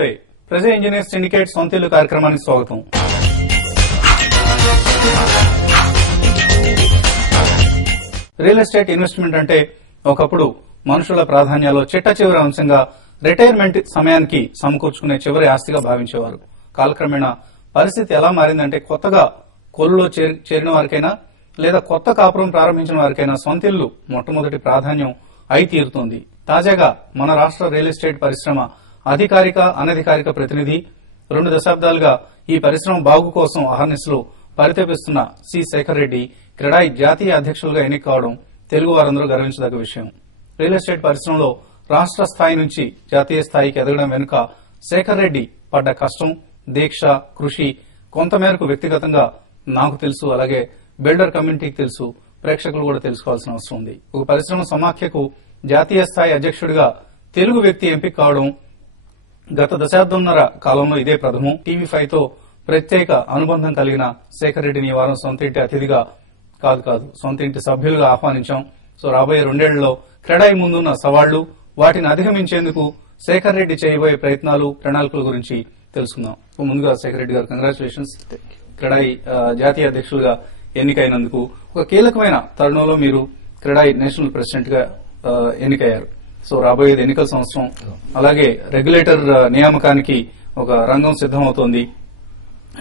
నమస్తే. ప్రజా engineers syndicate సొంత ఇల్లు కార్యక్రమానికి స్వాగతం. రియల్ ఎస్టేట్ ఇన్వెస్ట్మెంట్ అంటే ఒకప్పుడు మనుషుల ప్రాధాన్యాల్లో చిట్ట చివరి అంశంగా రిటైర్మెంట్ సమయానికి సమకూర్చుకునే చివరి ఆస్తిగా భావించేవారు. కాలక్రమేణా పరిస్థితి ఎలా మారిందంటే కొత్తగా కొలులో చేరిన వారికైనా లేదా కొత్త కాపురం ప్రారంభించిన వారికైనా సొంత ఇల్లు మొట్టమొదటి ప్రాధాన్యం అయి తీరుతోంది. తాజాగా మన రాష్ట్ర రియల్ ఎస్టేట్ పరిశ్రమ అధికారిక అనధికారిక ప్రతినిధి 2 దశాబ్దాలుగా ఈ పరిశ్రమ బాగు కోసం అహర్నిశలు పరితపిస్తున్న సి శేఖర్ రెడ్డి క్రెడాయి జాతీయ అధ్యక్షులుగా ఎన్నిక కావడం తెలుగు వారందరూ గర్వించదగ్గ విషయం. రియల్ ఎస్టేట్ పరిశ్రమలో రాష్ట్ర స్థాయి నుంచి జాతీయ స్థాయికి ఎదగడం వెనుక శేఖర్ రెడ్డి పడ్డ కష్టం, దీక్ష, కృషి కొంతమేరకు వ్యక్తిగతంగా నాకు తెలుసు, అలాగే బిల్డర్ కమ్యూనిటీకి తెలుసు, ప్రేక్షకులు కూడా తెలుసుకోవాల్సిన అవసరం ఉంది. ఒక పరిశ్రమ సమాఖ్యకు జాతీయ స్థాయి అధ్యక్షుడిగా తెలుగు వ్యక్తి ఎంపిక కావడం గత దశాబ్దంన్నర కాలంలో ఇదే ప్రథమం. టీవీ5 తో ప్రత్యేక అనుబంధం కలిగిన శేఖర్ రెడ్డిని ఈ వారం సొంత ఇంటి అతిథిగా కాదు సొంత ఇంటి సభ్యులుగా ఆహ్వానించాం. సో రాబోయే 2 ఏళ్లలో క్రెడాయి ముందున్న సవాళ్లు, వాటిని అధిగమించేందుకు శేఖర్ రెడ్డి చేయబోయే ప్రయత్నాలు, ప్రణాళికల గురించి తెలుసుకుందాం. ముందుగా శేఖర్ రెడ్డి గారు కంగ్రాచులేషన్స్. క్రెడాయి జాతీయ అధ్యక్షులుగా ఎన్నికైనందుకు ఒక కీలకమైన తరుణంలో మీరు క్రెడాయి నేషనల్ ప్రెసిడెంట్ గా ఎన్నికయ్యారు. సో రాబోయేది ఎన్నికల సంవత్సరం, అలాగే రెగ్యులేటర్ నియామకానికి ఒక రంగం సిద్దమవుతోంది.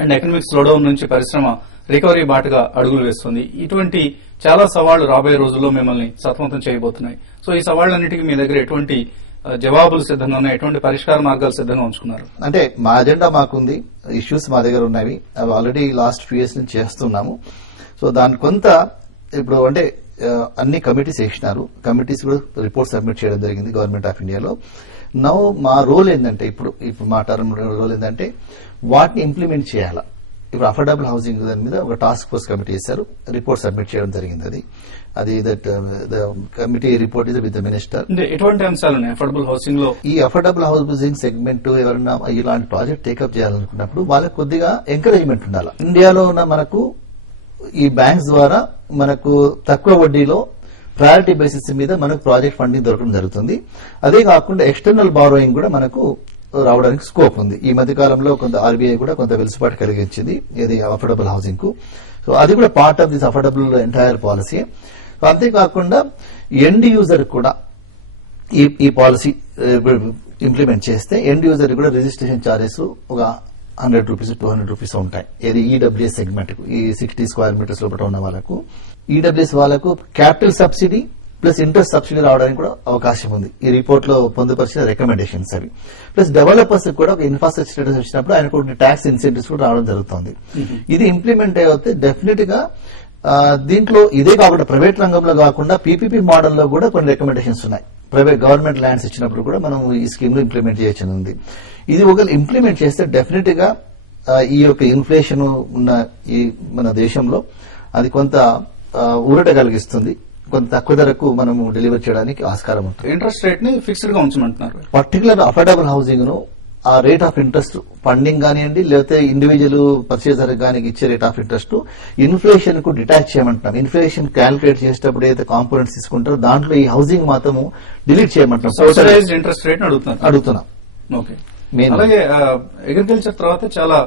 అండ్ ఎకనామిక్ స్లోడౌన్ నుంచి పరిశ్రమ రికవరీ బాటగా అడుగులు వేస్తుంది. ఇటువంటి చాలా సవాళ్లు రాబోయే రోజుల్లో మిమ్మల్ని సతమతం చేయబోతున్నాయి. సో ఈ సవాళ్లన్నిటికీ మీ దగ్గర ఎటువంటి జవాబులు సిద్ధంగా ఉన్నాయి, ఎటువంటి పరిష్కార మార్గాలు సిద్ధంగా ఉంచుకున్నారు? అంటే మా అజెండా మాకుంది, ఇష్యూస్ మా దగ్గర ఉన్నవి, అవి ఆల్రెడీ లాస్ట్ ఫ్యూ ఇయర్స్ నుంచి చేస్తున్నాము. సో దాని కొంత ఇప్పుడు అంటే అన్ని కమిటీస్ వేసినారు, కమిటీస్ కూడా రిపోర్ట్ సబ్మిట్ చేయడం జరిగింది గవర్నమెంట్ ఆఫ్ ఇండియాలో. నౌ మా రోల్ ఏంటంటే ఇప్పుడు మా టర్మ్ రోల్ ఏంటంటే వాటిని ఇంప్లిమెంట్ చేయాలా. ఇప్పుడు అఫోర్డబుల్ హౌసింగ్ దాని మీద ఒక టాస్క్ ఫోర్స్ కమిటీ చేశారు, రిపోర్ట్ సబ్మిట్ చేయడం జరిగింది. అది committee report is with the minister. ఎటువంటి అంశాలు అఫోర్డబుల్ హౌసింగ్ లో? ఈ అఫోర్డబుల్ హౌసింగ్ సెగ్మెంట్ ఎవరైనా ఇలాంటి ప్రాజెక్ట్ టేకప్ చేయాలనుకున్నప్పుడు వాళ్ళకి కొద్దిగా ఎంకరేజ్మెంట్ ఉండాలి. ఇండియాలో ఉన్న మనకు ఈ బ్యాంక్స్ ద్వారా మనకు తక్కువ వడ్డీలో ప్రయారిటీ బేసిస్ మీద మనకు ప్రాజెక్ట్ ఫండింగ్ దొరకడం జరుగుతుంది. అదే కాకుండా ఎక్స్టర్నల్ బారోయింగ్ కూడా మనకు రావడానికి స్కోప్ ఉంది. ఈ మధ్య కాలంలో కొంత ఆర్బీఐ కూడా కొంత వెలుసుబాటు కలిగించింది ఇది అఫోర్డబుల్ హౌసింగ్ కు. సో అది కూడా part of this affordable entire policy. So అంతేకాకుండా ఎండ్ యూజర్ కూడా ఈ పాలసీ ఇంప్లిమెంట్ చేస్తే ఎండ్ యూజర్ కూడా రిజిస్ట్రేషన్ ఛార్జెస్ ఒక 100 రూపీస్ 200 రూపీస్ ఉంటాయి. ఇది ఈడబ్ల్యూఎస్ సెగ్మెంట్ కు, ఈ 60 స్క్వేర్ మీటర్స్ లోపల ఉన్న వాళ్ళకు. ఈడబ్ల్యూఎస్ వాళ్ళకు capital subsidy plus interest subsidy రావడానికి కూడా అవకాశం ఉంది. ఈ రిపోర్ట్ లో పొందుపరిచిన రికమెండేషన్స్ అవి. ప్లస్ డెవలపర్స్ కూడా ఒక ఇన్ఫ్రాస్ట్రక్చర్ స్టేటస్ వచ్చినప్పుడు ఆయన కొన్ని ట్యాక్స్ ఇన్సెంటివ్స్ కూడా రావడం జరుగుతుంది. ఇది ఇంప్లిమెంట్ అయితే డెఫినెట్ గా దీంట్లో ఇదే కాకుండా ప్రైవేట్ రంగంలో కాకుండా పీపీపీ మోడల్లో కూడా కొన్ని రికమెండేషన్స్ ఉన్నాయి. ప్రైవేట్ గవర్నమెంట్ ల్యాండ్స్ ఇచ్చినప్పుడు కూడా మనం ఈ స్కీమ్ లో ఇంప్లిమెంట్ చేయొచ్చు ఉంది. ఇది ఒకవేళ ఇంప్లిమెంట్ చేస్తే డెఫినెట్ గా ఈ యొక్క ఇన్ఫ్లేషన్ ఉన్న ఈ మన దేశంలో అది కొంత ఊరట కలిగిస్తుంది. కొంత తక్కువ ధరకు మనము డెలివర్ చేయడానికి ఆస్కారం ఉంటుంది. ఇంట్రెస్ట్ రేట్ ని ఫిక్స్డ్ గా ఉంచమంటున్నారు. పర్టికులర్ అఫోర్డబుల్ హౌసింగ్ ను ఆ రేట్ ఆఫ్ ఇంట్రెస్ట్ ఫండింగ్ కానివ్వండి, లేకపోతే ఇండివిజువల్ పర్చేజర్ కానీ ఇచ్చే రేట్ ఆఫ్ ఇంట్రెస్ట్ ఇన్ఫ్లేషన్ కు డిటాచ్ చేయమంటున్నాం. ఇన్ఫ్లేషన్ క్యాలిక్యులేట్ చేసేటప్పుడు ఏదైతే కాంపోనెంట్స్ తీసుకుంటారో దాంట్లో ఈ హౌసింగ్ మాత్రము డిలీట్ చేయమంటున్నాం. సబ్సిడైజ్డ్ ఇంట్రెస్ట్ రేట్ అడుగుతున్నాం. ఓకే. అలాగే అగ్రికల్చర్ తర్వాత చాలా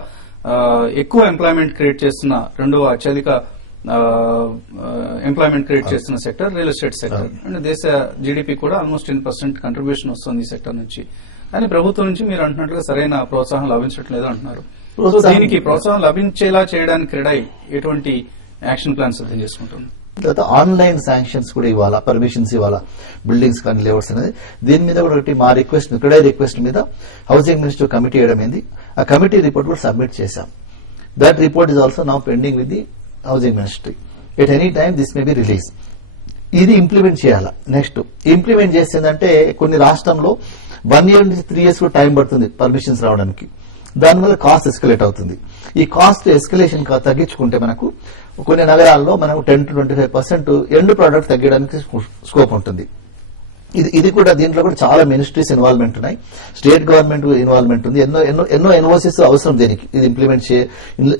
ఎక్కువ ఎంప్లాయ్మెంట్ క్రియేట్ చేస్తున్న రెండవ అత్యధిక ఎంప్లాయ్మెంట్ క్రియేట్ చేస్తున్న sector real estate sector. And దేశ జీడీపీ కూడా ఆల్మోస్ట్ 10% కంట్రిబ్యూషన్ వస్తుంది ఈ సెక్టర్ నుంచి. కానీ ప్రభుత్వం నుంచి మీరు అంటున్నట్టుగా సరైన ప్రోత్సాహం లభించట్లేదు అంటున్నారు. దీనికి ప్రోత్సాహం లభించేలా చేయడానికి క్రెడాయి ఎటువంటి యాక్షన్ ప్లాన్ సిద్ధం చేసుకుంటుంది? తర్వాత ఆన్లైన్ శాంక్షన్స్ కూడా ఇవ్వాలా, పర్మిషన్స్ ఇవ్వాలా బిల్డింగ్స్ కానీ లేఅవుట్స్ అనేది. దీని మీద కూడా ఒకటి మా రిక్వెస్ట్ క్రెడాయి రిక్వెస్ట్ మీద హౌసింగ్ మినిస్టర్ కమిటీ వేయడం ఏంది, ఆ కమిటీ రిపోర్ట్ కూడా సబ్మిట్ చేశాం. That report is also now pending with the housing ministry. At any time this may be release. ఇది ఇంప్లిమెంట్ చేయాలా. నెక్స్ట్ ఇంప్లిమెంట్ చేసిందంటే కొన్ని రాష్ట్రంలో 1 year నుంచి 3 years కూడా టైం పడుతుంది పర్మిషన్స్ రావడానికి. దానివల్ల కాస్ట్ ఎస్కలేట్ అవుతుంది. ఈ కాస్ట్ ఎస్కలేషన్ తగ్గించుకుంటే మనకు కొన్ని నగరాల్లో మనకు 10 to 25% ఎండ్ ప్రోడక్ట్ తగ్గడానికి స్కోప్ ఉంటుంది. ఇది కూడా దీంట్లో కూడా చాలా మినిస్ట్రీస్ ఇన్వాల్వ్మెంట్ ఉన్నాయి, స్టేట్ గవర్నమెంట్ ఇన్వాల్వ్మెంట్ ఉంది. ఎన్నో ఎన్ఓసిస్ అవసరం దీనికి. ఇది ఇంప్లిమెంట్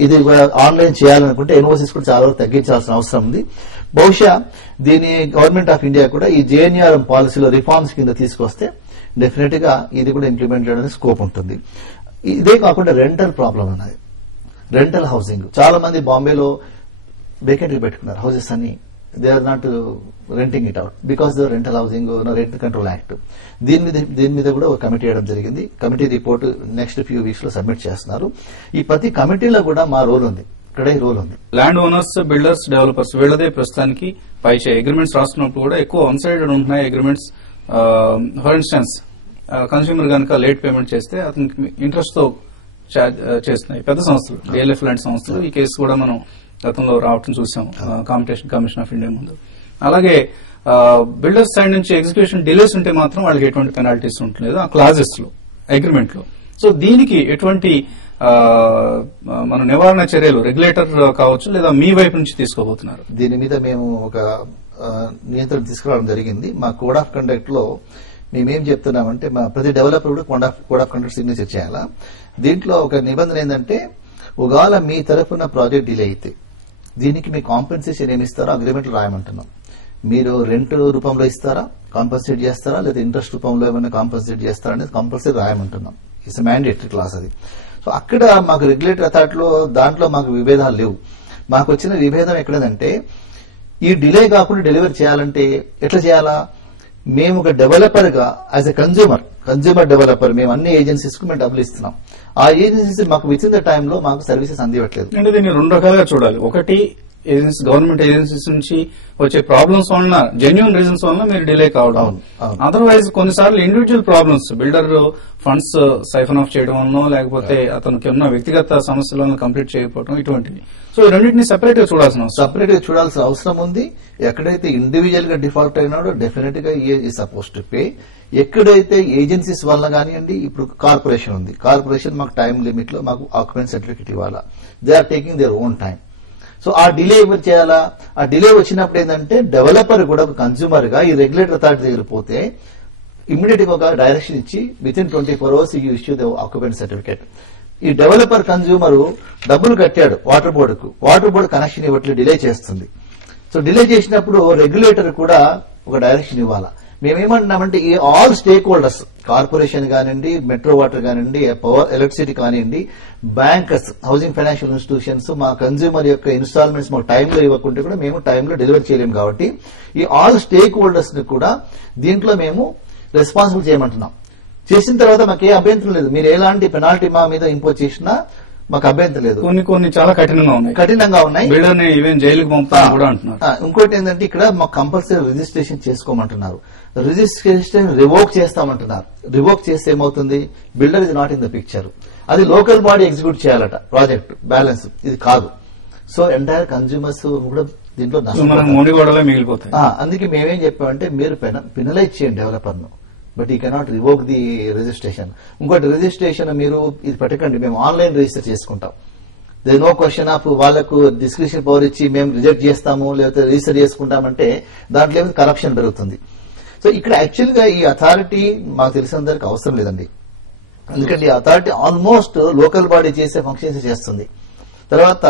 ఇది ఆన్లైన్ చేయాలనుకుంటే ఎన్ఓసిస్ కూడా చాలా తగ్గించాల్సిన అవసరం ఉంది. బహుశా దీని గవర్నమెంట్ ఆఫ్ ఇండియా కూడా ఈ జేఎన్ఆర్ఎం పాలసీలో రిఫార్మ్స్ కింద తీసుకొస్తే డెఫినెట్ గా ఇది కూడా ఇంప్లిమెంట్ చేయడానికి స్కోప్ ఉంటుంది. ఇదే కాకుండా రెంటల్ ప్రాబ్లం ఉన్నది. రెంటల్ హౌసింగ్ చాలా మంది బాంబేలో వేకెంట్ పెట్టుకున్నారు హౌసెస్ అని. They are not renting it out because the rental housing rent control act. దీని మీద కూడా ఒక కమిటీ వేయడం జరిగింది. Committee report next few weeks లో సబ్మిట్ చేస్తున్నారు. ఈ ప్రతి కమిటీలో కూడా మా రోల్ ఉంది, ఇక్కడే రోల్ ఉంది. ల్యాండ్ ఓనర్స్, బిల్డర్స్, డెవలపర్స్ వీళ్ళదే ప్రస్తుతానికి పై అగ్రిమెంట్స్ రాస్తున్నప్పుడు కూడా ఎక్కువ వన్ సైడెడ్ ఉంటున్నాయి అగ్రిమెంట్స్. ఫర్ ఇన్స్టెన్స్ కన్స్యూమర్ కనుక లేట్ పేమెంట్ చేస్తే అతనికి ఇంట్రెస్ట్ తో చేస్తున్నాయి పెద్ద సంస్థలు, డిఎల్ఎఫ్ లాంటి సంస్థలు. ఈ కేసు కూడా మనం గతంలో రావటం చూసాం కాంపిటీషన్ కమిషన్ ఆఫ్ ఇండియా ముందు. అలాగే బిల్డర్స్ సైడ్ నుంచి ఎగ్జిక్యూషన్ డిలేస్ ఉంటే మాత్రం వాళ్ళకి ఎటువంటి పెనాల్టీస్ ఉండలేదు ఆ క్లాజెస్ లో, అగ్రిమెంట్ లో. సో దీనికి ఎటువంటి మన నివారణ చర్యలు రెగ్యులేటర్ కావచ్చు లేదా మీ వైపు నుంచి తీసుకోబోతున్నారు? దీని మీద మేము ఒక నియంత్రణ తీసుకురావడం జరిగింది. మా కోడ్ ఆఫ్ కండక్ట్ లో మేమేం చెప్తున్నామంటే మా ప్రతి డెవలపర్ కూడా కోడ్ ఆఫ్ కండక్ట్ సిగ్నేచర్ చేయాలా. దీంట్లో ఒక నిబంధన ఏంటంటే ఒకవేళ మీ తరఫున ప్రాజెక్ట్ డిలే అయితే దీనికి మీ కాంపెన్సేషన్ ఏమి ఇస్తారో అగ్రిమెంట్ రాయమంటున్నాం. మీరు రెంట్ రూపంలో ఇస్తారా, కాంపెన్సేట్ చేస్తారా, లేదా ఇంట్రెస్ట్ రూపంలో ఏమైనా కాంపెన్సేట్ చేస్తారా అనేది కంపల్సరీ రాయమంటున్నాం. ఇట్స్ మ్యాండేటరీ క్లాస్ అది. సో అక్కడ మాకు రెగ్యులేటరీ అథారిటీలో దాంట్లో మాకు విభేదాలు లేవు. మాకు వచ్చిన విభేదం ఎక్కడదంటే ఈ డిలే కాకుండా డెలివరీ చేయాలంటే ఎట్లా చేయాలా? మేము ఒక డెవలపర్ గా యాజ్ ఎ కన్జ్యూమర్ డెవలపర్ మేము అన్ని ఏజెన్సీస్ కు మేము డబ్బులు ఇస్తున్నాం. ఆ ఏజెన్సీస్ మాకు విత్ ఇన్ ద టైమ్ లో మాకు సర్వీసెస్ అందివ్వట్లేదు. అంటే దీన్ని రెండు రకాలుగా చూడాలి. ఒకటి గవర్నమెంట్ ఏజెన్సీస్ నుంచి వచ్చే ప్రాబ్లమ్స్ వలన, జెన్యూన్ రీజన్స్ వలన మీరు డిలే కావడం. అదర్వైజ్ కొన్నిసార్లు individual problems, builder funds siphon of చేయడం వలన, లేకపోతే అతనికి ఉన్న వ్యక్తిగత సమస్యలను కంప్లీట్ చేయకపోవడం, ఇటువంటివి. సో ఈ రెండింటిని సెపరేట్ గా చూడాల్సిన అవసరం ఉంది. ఎక్కడైతే ఇండివిజువల్ గా డిఫాల్ట్ అయినాడో డెఫినెట్ గా ఈ సపోజ్ టు పే. ఎక్కడైతే ఏజెన్సీస్ వల్ల కానివ్వండి, ఇప్పుడు కార్పొరేషన్ ఉంది, కార్పొరేషన్ మాకు టైం లిమిట్ లో మాకు ఆక్యుపెంట్ సర్టిఫికేట్ ఇవ్వాలా. They are taking their own time. So ఆ డిలే ఎవరు చేయాలా? ఆ డిలే వచ్చినప్పుడు ఏంటంటే డెవలపర్ కూడా ఒక కన్స్యూమర్ గా ఈ రెగ్యులేటర్ అథారిటీ దగ్గర పోతే ఇమ్మీడియట్ గా ఒక డైరెక్షన్ ఇచ్చి with in 24 hours you issue the occupant certificate. ఈ డెవలపర్ కన్స్యూమర్ డబ్బులు కట్టాడు వాటర్ బోర్డుకు, వాటర్ బోర్డు కనెక్షన్ ఇవ్వట్లేదు, డిలే చేస్తుంది. సో డిలే చేసినప్పుడు రెగ్యులేటర్ కూడా ఒక డైరెక్షన్ ఇవ్వాలా. మేమేమంటున్నామంటే ఈ ఆల్ స్టేక్ హోల్డర్స్, కార్పొరేషన్ కానివ్వండి, మెట్రో వాటర్ కానివ్వండి, పవర్ ఎలక్ట్రిసిటీ కానివ్వండి, బ్యాంకర్స్, హౌసింగ్ ఫైనాన్షియల్ ఇన్స్టిట్యూషన్స్, మా కన్స్యూమర్ యొక్క ఇన్స్టాల్మెంట్స్ మాకు టైంలో ఇవ్వకుంటే కూడా మేము టైంలో డెలివరీ చేయలేము. కాబట్టి ఈ ఆల్ స్టేక్ హోల్డర్స్ ని కూడా దీంట్లో మేము రెస్పాన్సిబుల్ చేయమంటున్నాం. చేసిన తర్వాత మాకు ఏ అభ్యంతరం లేదు. మీరు ఎలాంటి పెనాల్టీ మా మీద ఇంపోజ్ చేసినా మాకు అభ్యంతరం లేదు. కొన్ని చాలా కఠినంగా ఉన్నాయి. బిల్డర్ని ఈవెన్ జైలుకు పంపుతారు కూడా అంటున్నారు. ఇంకోటి ఏంటంటే ఇక్కడ మాకు కంపల్సరీ రిజిస్ట్రేషన్ చేసుకోమంటున్నారు. రిజిస్ట్రేషన్ రివోక్ చేస్తామంటున్నారు. రివోక్ చేస్తే ఏమవుతుంది? Builder is not in the picture. అది లోకల్ బాడీ ఎగ్జిక్యూట్ చేయాలట ప్రాజెక్ట్ బ్యాలెన్స్, ఇది కాదు. సో ఎంటైర్ కన్స్యూమర్స్ కూడా దీంట్లో మిగిలిపోతాయి. అందుకే మేమేం చెప్పామంటే మీరు పెనలైజ్ చేయండి డెవలపర్ ను, బట్ ఈ కెనాట్ రివోక్ ది రిజిస్ట్రేషన్. ఇంకోటి రిజిస్ట్రేషన్ మీరు ఇది పెట్టకండి, మేము ఆన్లైన్ రిజిస్టర్ చేసుకుంటాం. దే నో క్వశ్చన్ ఆఫ్ వాళ్ళకు డిస్క్రిప్షన్ పవర్ ఇచ్చి మేము రిజెక్ట్ చేస్తాము లేకపోతే రిజిస్టర్ చేసుకుంటామంటే దాంట్లో ఏమైనా కరప్షన్ పెరుగుతుంది. సో ఇక్కడ యాక్చువల్ గా ఈ అథారిటీ మాకు తెలిసినందరికి అవసరం లేదండి. ఎందుకంటే ఈ అథారిటీ ఆల్మోస్ట్ లోకల్ బాడీ చేసే ఫంక్షన్స్ చేస్తుంది. తర్వాత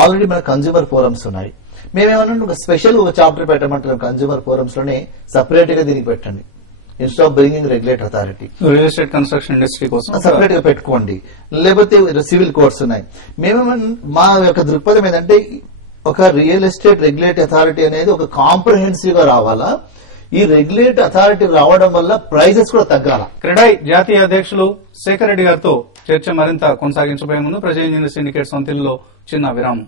ఆల్రెడీ మన కన్స్యూమర్ ఫోరమ్స్ ఉన్నాయి. మేమేమన్నా ఒక స్పెషల్ ఒక చాప్టర్ పెట్టమంటున్నాం కన్స్యూమర్ ఫోరమ్స్ లోనే, సపరేట్ గా దీనికి పెట్టండి. Instead of bringing regulator authority real estate construction industry కోసం సపరేట్ గా పెట్టుకోండి. లేకపోతే సివిల్ కోర్ట్స్ ఉన్నాయి. మా యొక్క దృక్పథం ఏంటంటే ఒక రియల్ ఎస్టేట్ రెగ్యులేటరీ అథారిటీ అనేది ఒక కాంప్రహెన్సివ్ గా రావాలా. ఈ రెగ్యులేటరీ అథారిటీ రావడం వల్ల ప్రైజెస్ కూడా తగ్గాల. క్రెడాయ్ జాతీయ అధ్యక్షులు శేఖర్ రెడ్డి గారితో చర్చ మరింత కొనసాగించబోయే ముందు ప్రజా ఇంజనీర్ సిండికేట్ సొంతిల్లో చిన్న విరామం.